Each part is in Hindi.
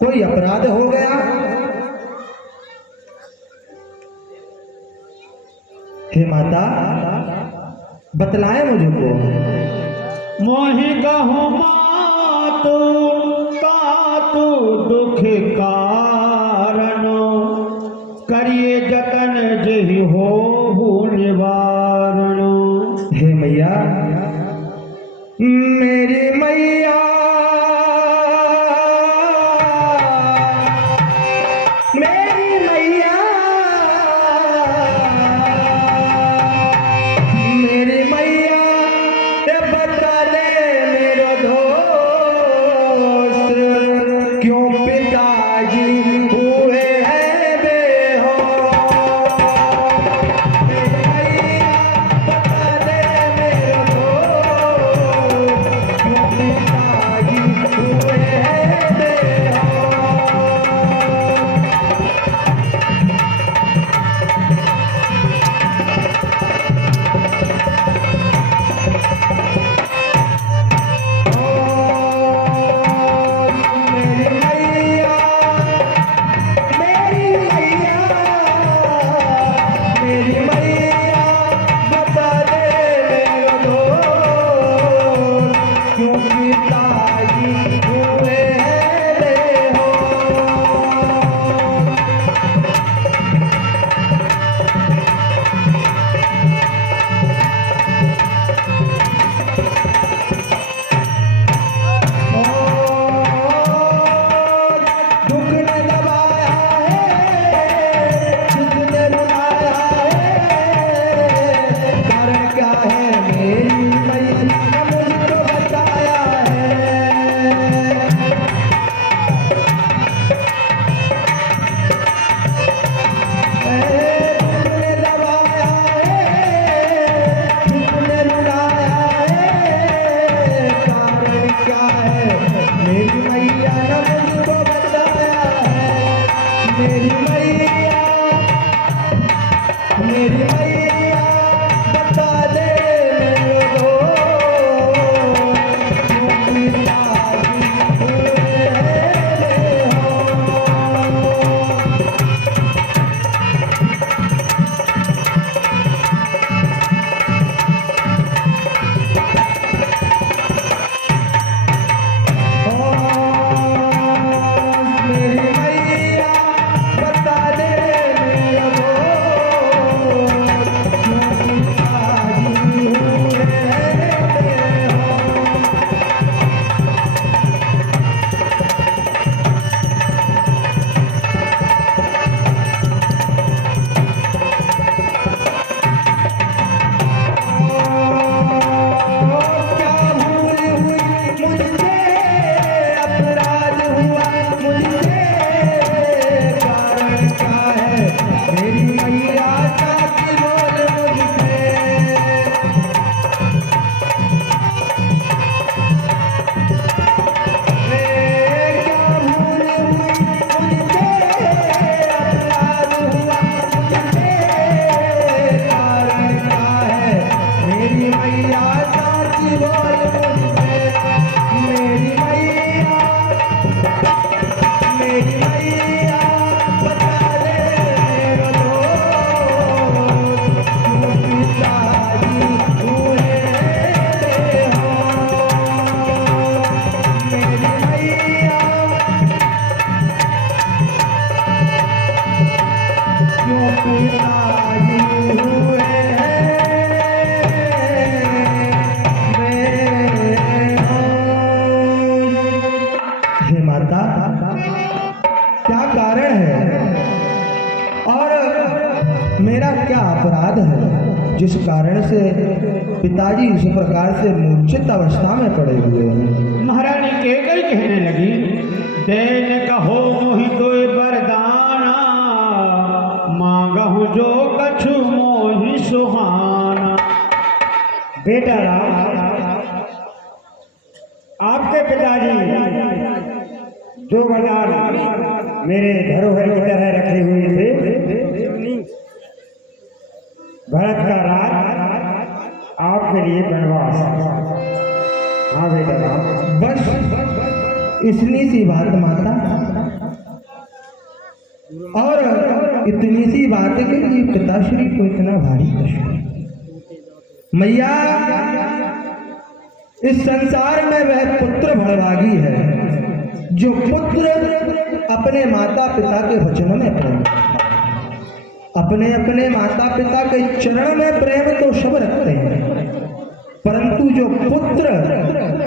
कोई अपराध हो गया? हे माता, बतलाए मुझको। मोहि कहूँ मातु तातु दुख कारणो, करिए जतन जेहि होहु निवारणो। हे मैया, मेरी मैया, मेरी मैया, मेरी मैया, ये बता दे मेरा दोस्त, क्यों पिताजी हुए हैं बेहोश? मेरी मैया, बता दे मेरा दोस्त, क्यों पिताजी हुए हैं बेहोश? मेरी मैया, मेरी मैया, मेरी मैया, बता दे मेरा दोस्त, क्यों पिताजी हुए हैं बेहोश? दुख ने दबाया है, जिसने रुलाया है, कारण क्या है मेरी मैया ने मुझको बताया है। जिसने दबाया है, जिसने रुलाया है, कारण क्या है मेरी मैया ने मुझको बताया है। मेरी मैया, मेरी मैया, बता दे मेरे दोस्त, क्यों पिताजी हुए हैं बेहोश? मेरी मैया, बता दे मेरा दोस्त, क्यों पिताजी हुए हैं बेहोश? क्या भूल हुई मुझसे, अपराध हुआ मुझसे, कारण क्या है मेरी मैया साथी बोल मुझसे? क्या भूल हुई मुझसे, अपराध हुआ मुझसे, कारण क्या है मेरी मैया साथी बोल मुझसे? मेरी मैया, मेरी मैया, बता दे मेरा दोस्त, क्यों पिताजी हुए हैं बेहोश? मेरी मैया, क्यों पिताजी हुए हैं बेहोश? हे माता, क्या कारण है और मेरा क्या अपराध है जिस कारण से पिताजी इस प्रकार से मूर्छित अवस्था में पड़े हुए हैं? महारानी केकई कहने लगी, देन कहो मोहि दोय वरदाना, मांगहु जो कछु मोहि सुहाना। बेटा राम, आपके पिताजी जो वरदान मेरे धरोहर की तरह रखे हुए थे, भरत का राज, आपके लिए वनवास। हाँ बेटा राम, बस इतनी सी बात माता। इतनी सी बात के लिए पिताश्री को इतना भारी कष्ट। मैया, इस संसार में वह पुत्र भड़भागी है जो पुत्र अपने माता पिता के वचन में प्रेम, अपने अपने माता पिता के चरण में प्रेम तो सब रखते हैं, परंतु जो पुत्र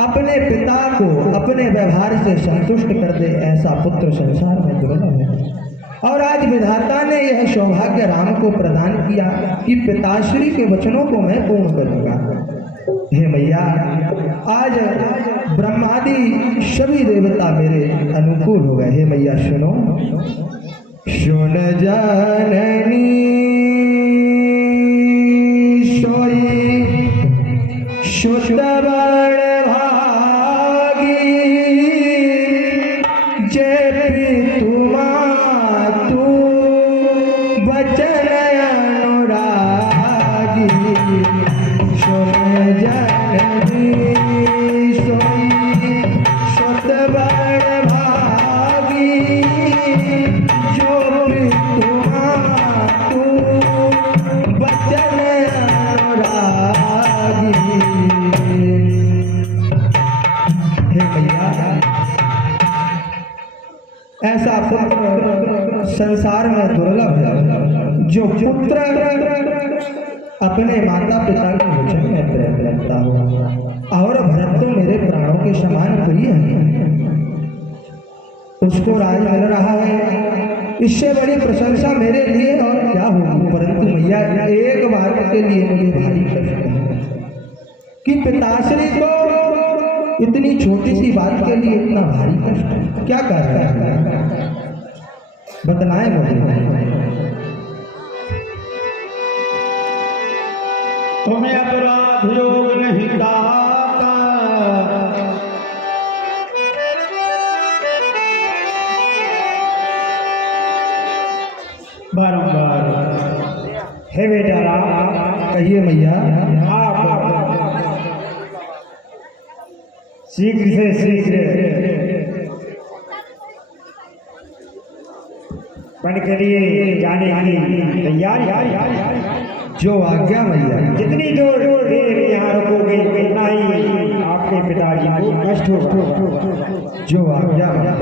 अपने पिता को अपने व्यवहार से संतुष्ट कर दे, ऐसा पुत्र संसार में दुर्लभ है। और आज विधाता ने यह सौभाग्य राम को प्रदान किया कि पिताश्री के वचनों को मैं पूर्ण करूंगा। हे मैया, आज ब्रह्मादि सभी देवता मेरे अनुकूल हो गए। हे मैया सुनो, सुन जाननी सोई सुत बड़ भागी, जे तुमा तू बचन अनुरागी। सुन जाननी सोई सुत बड़ भागी, जो तुमा तू बचन अनुरागी। हे मैया, ऐसा पुत्र संसार में दुर्लभ है जो पुत्र अपने माता पिता के वचन में प्रेम रखता हो। और भरत तो मेरे प्राणों के समान प्रिय है, उसको राज मिल रहा है, इससे बड़ी प्रशंसा मेरे लिए और क्या होगी। परंतु मैया, एक बात के लिए मुझे भारी कष्ट है कि पिताश्री को इतनी छोटी सी बात के लिए इतना भारी कष्ट, क्या कर रहा है, बतलाएं मुझे। तुम्हें अपराध योग नहीं दाता, बारंबार हे बेटा राम, कहिए मैया। आप शीघ्र से शीघ्र पढ़ के लिए जाने की तैयारी। जो आज्ञा मैया। जितनी देर यहाँ रुकोगे उतना ही आपके पिताजी को कष्ट होगा। जो आज्ञा मैया।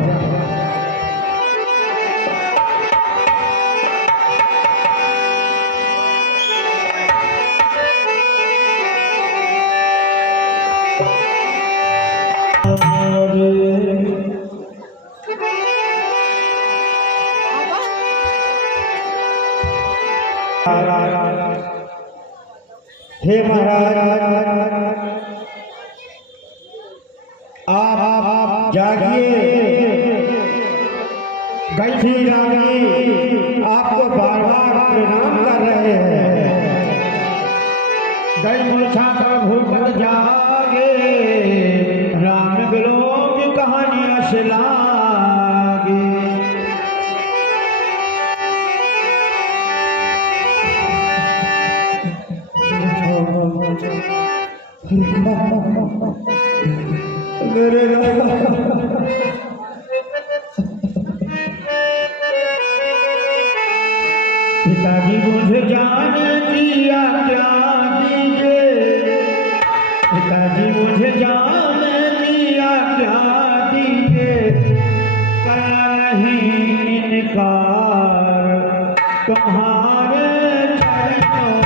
हे महाराज, आप जागिए। गैठी रानी आपको बार बार प्रणाम कर रहे हैं। गई मूर्छा का भूखत जागे, राम बिलों की कहानी असलागे। पिताजी मुझे जाने की आज्ञा दीजिए, पिताजी मुझे जाने की आज्ञा दीजिए। करना नहीं इनकार तुम्हारे चरणों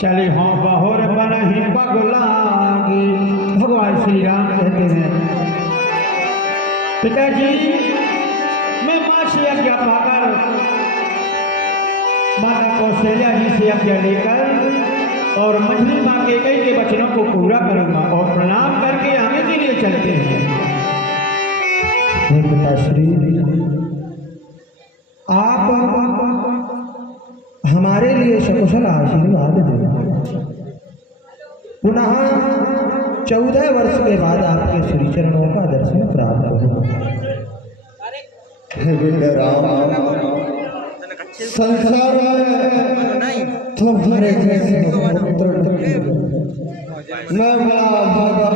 चले हो बहुर बनहि पगलागी। भगवान श्री राम कहते हैं, पिताजी मैं माँ से आज्ञा पाकर माता कौशल्या जी से आज्ञा लेकर और मंझली माँ के कई के वचनों को पूरा करूंगा और प्रणाम करके आने के लिए चलते हैं। पिताश्री, आप हमारे लिए सकुशल आशीर्वाद दें। पुनः 14 वर्ष के बाद आपके श्री चरणों का दर्शन प्राप्त हो। हे बेटे राम, संसार में तुम्हारे जैसे पुत्र मैं बड़ा भागा,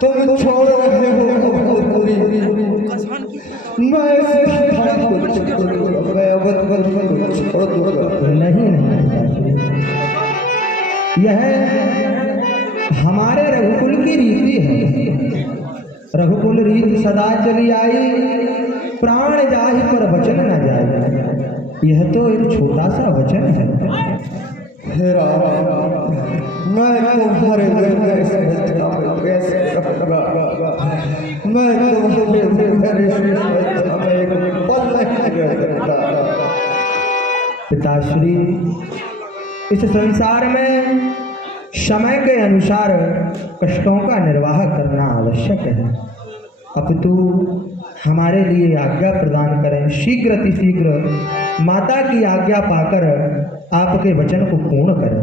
तुम छोड़ रहे हो पूरी, मैं छोड़ दूंगा। नहीं यह हमारे रघुकुल की रीति है। रघुकुल रीति सदा चली आई, प्राण जाहि पर वचन न जाए। यह तो एक छोटा सा वचन है। हे राम, मैं तुम्हारे कैसे रहूंगा, मैं तुम्हारे पल नहीं रह सकता। पिताश्री, इस संसार में समय के अनुसार कष्टों का निर्वाह करना आवश्यक है। अपितु हमारे लिए आज्ञा प्रदान करें। शीघ्र अतिशीघ्र माता की आज्ञा पाकर आपके वचन को पूर्ण करें।